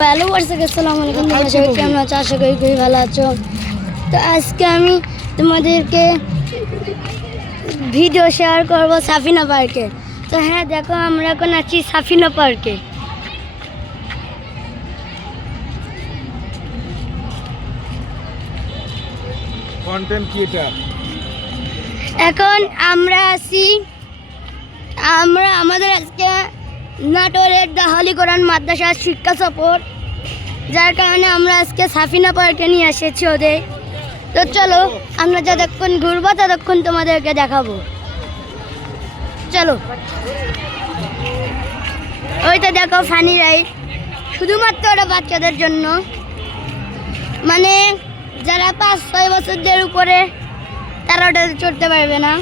Hello WhatsApp আসসালামু আলাইকুম, তোমরা সবাই কেমন আছো? আশা করি খুবই ভালো আছো। তো আজকে আমি তোমাদেরকে ভিডিও শেয়ার করব সাফিনা পার্কে। তো হ্যাঁ, দেখো আমরা এখন আছি সাফিনা পার্কে। কন্টেন্ট ক্রিয়েটর এখন আমরা আছি আমাদের আজকে নাটোরের দাহালি কোরআন মাদ্রাসার শিক্ষা সফর, যার কারণে আমরা আজকে সাফিনা পার্কে নিয়ে এসেছি ওদের। তো চলো আমরা যতক্ষণ ঘুরবো ততক্ষণ তোমাদেরকে দেখাবো। চলো, ওইটা দেখো ফানি রাইড, শুধুমাত্র ওটা বাচ্চাদের জন্য, মানে যারা 5-6 বছরদের উপরে তারা ওটাতে চড়তে পারবে না।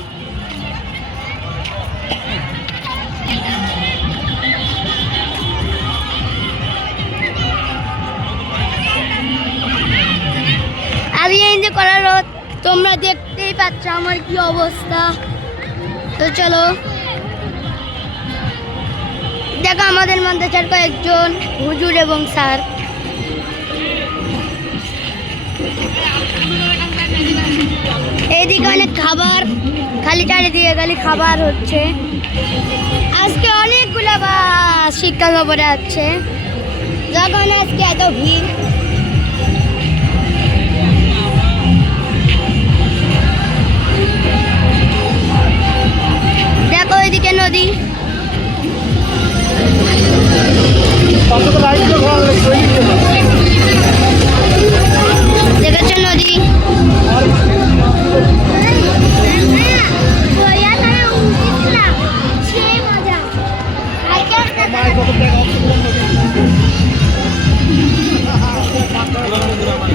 আর এই যে করার রোদ, তোমরা দেখতেই পাচ্ছ আমার কি অবস্থা। তো চলো দেখো আমাদের মাদ্রাসার কয়েকজন হুজুর এবং স্যার। এইদিকে অনেক খাবার, খালি চারিদিকে খালি খাবার হচ্ছে। আজকে অনেকগুলো বাস শিক্ষা সফরে আছে, যখন আজকে এত ভিড়। দেখো এদিকে নদী, দেখেছো নদী।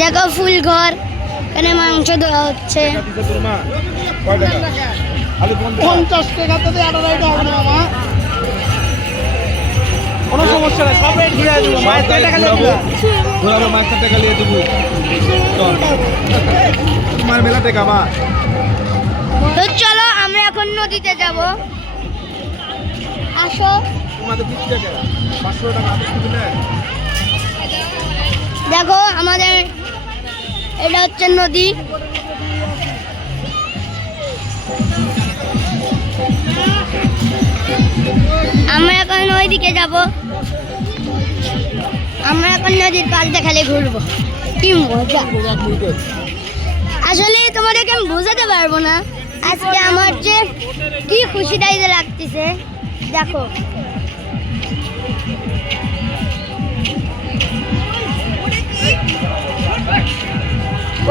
দেখো ফুল ঘর, এখানে মাংস দেওয়া হচ্ছে। 50 টাকা তো আটা রাইড হবে না মামা, কোনো সমস্যা নাই, সব রেট ঘুরে দেবো। মায়ের টাকা লিয়ে দিবা, ঘুরাবো মায়ের টাকা লিয়ে দেবো। তোমার মেলা টাকা মা। তো চলো আমরা এখন নদীতে যাব, আসো। তোমাদের 20 টাকা 500 টাকা আদেশ দিলে। দেখো আমাদের এটা হচ্ছে নদী। আমরা এখন ওইদিকে যাব, আমরা এখন নদীর পাশ দেখালে ঘুরবো। কি মজা! আসলে তোমাদেরকে আমি বোঝাতে পারবো না আজকে আমার যে কি খুশিটাই যে লাগতেছে। দেখো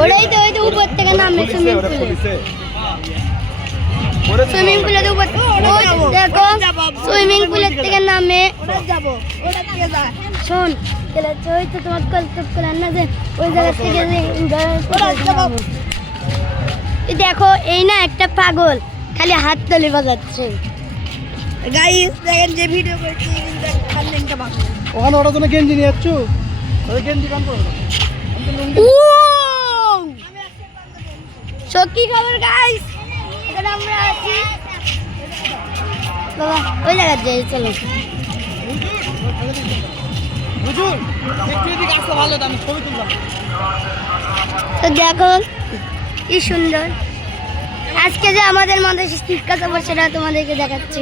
ওই তো উপর থেকে নামে সুইমিং পুলে উপর, দেখো সুইমিং পুলের থেকে নামে শোন ওই তো তোমার কল না যে ওই জায়গা থেকে দেখো এই না একটা পাগল খালি হাত তালি বাজাচ্ছে। গাইস দেখেন যে ভিডিও করছি ওখানে ওটা তুমি গেঞ্জি নিয়ে যাচ্ছ, ওই গেঞ্জি কাম করো। সত্যি খবর গাইস, এখানে আমরা আছি বাবা ওই জায়গা যাই। চলো হুজুর একটু এদিকে আসলে ভালো হতো, আমি ছবি তুললাম। তো দেখো কি সুন্দর আজকে যে আমাদের মাদ্রাসা শিক্ষা সফর, সেটা তোমাদেরকে দেখাচ্ছি।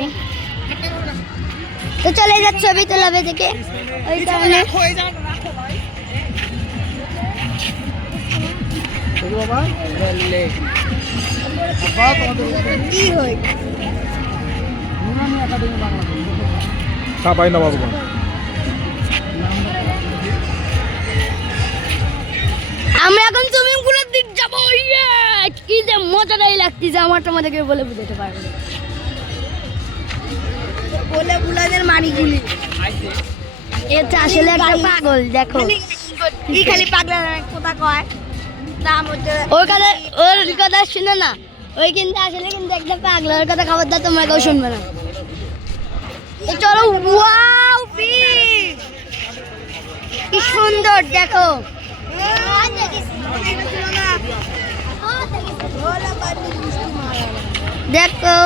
তো চলে যাচ্ছে ছবি তোলাবে থেকে, ওই কারণে বাবা কি হয় সাবাই না বাবু। আমরা এখন সুইমিং পুলের দিক যাবো। কি যে মজাটাই লাগতেছে আমার, তোমাদেরকে বলে বুঝাতে পারবো না। বলে বুলাদের মানিগুলি এটা আসলে একটা পাগল। দেখো কি খালি পাগলা কথা কয়, ওর কথা শুনে না, ওই কিন্তু আসলে কিন্তু একটা পাগলা, ওর কথা খবরদার তোমরা কেউ শুনবে না। চলো ওয়াও ফিশ, কি সুন্দর দেখো। দেখো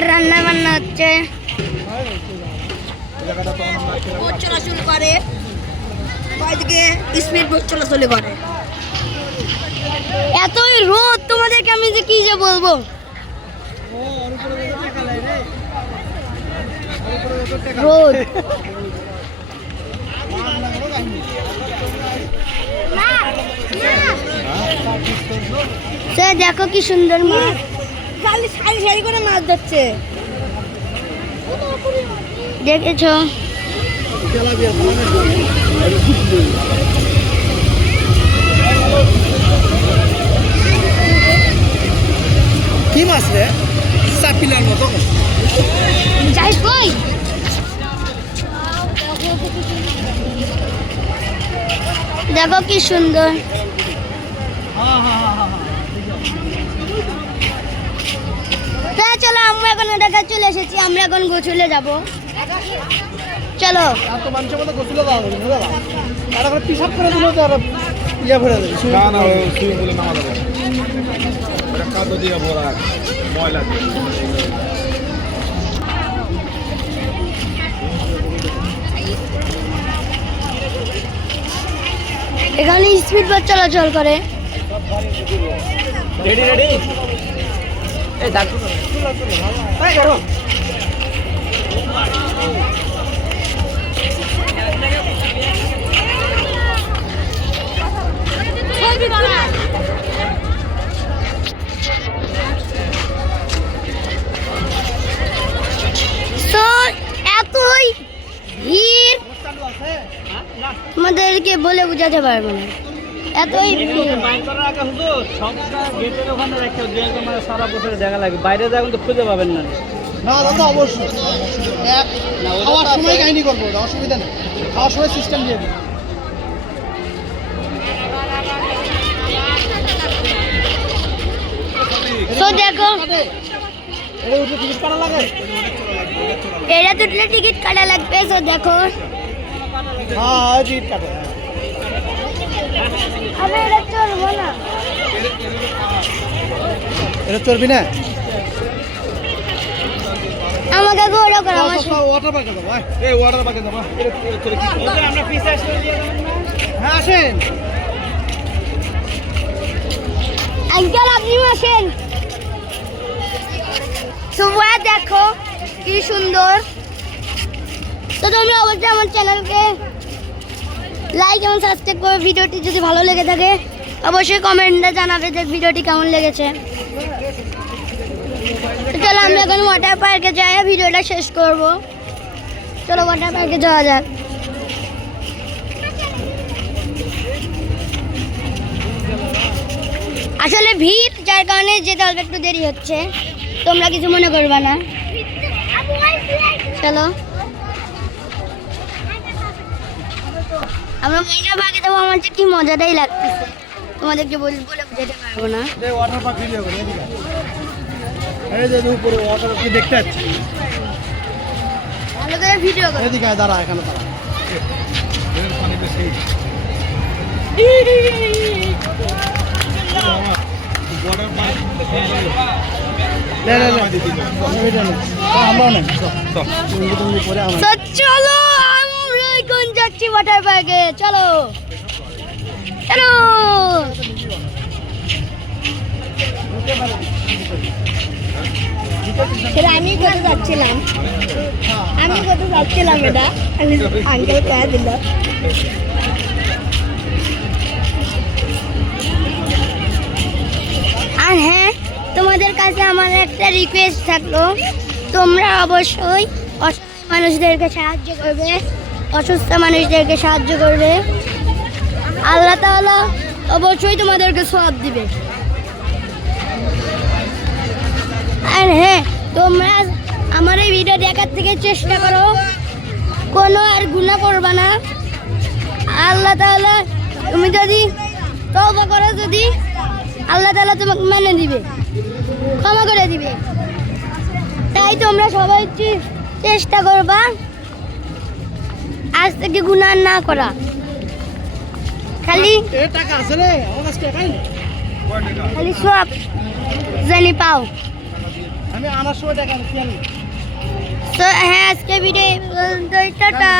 আবার রান্না বান্না হচ্ছে। বোট চলাচল করে, ওইদিকে স্পিড বোট চলাচল করে। এতই রোদ, তোমাদেরকে আমি যে কি যে বলবো। রোদ সে দেখো কি সুন্দর মাছ, খালি সারি সারি করে মাছ ধরছে। দেখেছো? কি মাছ রে? চাপিলার মতো। যাই কই দেখো কি সুন্দর। তা চলো, আমরা এখন ঢাকা চলে এসেছি, আমরা এখন গোসলে যাব। চলো এত মানুষের মতো গোসলে যাওয়া যাবে না দাদা। আর এখন পিসাব করে দিলে তো আর ইয়ে ভরে যাবে। না না, ওই সুইমিং পুলে নামা যাবে না। ওটা কাদো দিয়ে ভরা আছে, ময়লা দিয়ে। এখানে স্পিড বোট চলাচল করে। Ready ready. এই দাঁড় এই ধরো। তো এতই ভিড় আমাদেরকে বলে বোঝাতে পারবো না, এতই ভিড়। সারা বছর দেখা লাগে, বাইরে যা কিন্তু খুঁজে পাবেন না। না দাদা অবশ্যই খাওয়ার সময় কাহিনী করবো, অসুবিধা নেই। খাওয়ার সময় সিস্টেম দিয়ে দিই। তো দেখো এটা উঠে টিকিট কাটা লাগে। এটা তো টিকিট কাটা লাগবে। তো দেখো হ্যাঁ টিকিট কাটে। আমি এটা চলবো না। এটা চলবি না। আমাকে ঘোরা করা আমার ওয়াটার পার্কে যাবো। এই ওয়াটার পার্কে যাবা। আমরা পিসে হ্যাঁ আসেন। আঙ্কেল আপনি আসেন। সবাই দেখো কি সুন্দর। তো তোমরা অবশ্যই আমার চ্যানেলকে লাইক এবং সাবস্ক্রাইব করে, ভিডিওটি যদি ভালো লেগে থাকে অবশ্যই কমেন্টে জানাবে যে ভিডিওটি কেমন লেগেছে। তো চলো আমরা এখন ওয়াটার পার্কে যাই, ভিডিওটা শেষ করব। চলো ওয়াটার পার্কে যাওয়া যাক। আসলে ভিড়, যার কারণে যেতে অল্প একটু দেরি হচ্ছে, তোমরা কিছু মনে করবে না। চলো আমরা ময়না বাগে দেবো। আমার যে কি মজাটাই লাগতেছে, তোমাদেরকে বলে বোঝাতে পারবো না। ওয়াটার পার্ক ভিডিও করে এদিকে। এই যে উপরে ওয়াটার পার্ক দেখতে যাচ্ছি। ভালো করে ভিডিও করো। এদিকে দাঁড়া, এখানে দাঁড়া। পানি বেশি। ওয়াটার পার্ক আমরাও নেই পরে আমরা তো চলো আমরা এখন যাচ্ছি ওয়াটার পার্কে। চলো চলো। আমি কোথায় যাচ্ছিলাম, এটা আঙ্কেল কয়ে দিল। আর হ্যাঁ, তোমাদের কাছে আমার একটা রিকোয়েস্ট থাকলো, তোমরা অবশ্যই অসহায় মানুষদেরকে সাহায্য করবে, অসুস্থ মানুষদেরকে সাহায্য করবে। আল্লাহ তাআলা অবশ্যই তোমাদেরকে সওয়াব দিবে। আর হ্যাঁ, তোমরা আমার এই ভিডিও দেখার থেকে চেষ্টা করো, কোনো আর গুনাহ করবে না। আল্লাহ তাআলা, তুমি যদি তওবা করো, যদি আল্লাহ তাআলা তোমাকে মেনে দিবে, ক্ষমা করে দিবে। তাই তোমরা সবাই চেষ্টা করবা আজ থেকে গুনাহ না করা। খালি টাকা আছে রে আমার কাছে টাকাই নেই। খালি সব জানি পাও। আমি আনার সময় দেখা খেয়াল নেই। তো হ্যাঁ, আজকে ভিডিও এই পর্যন্তই। টাটা।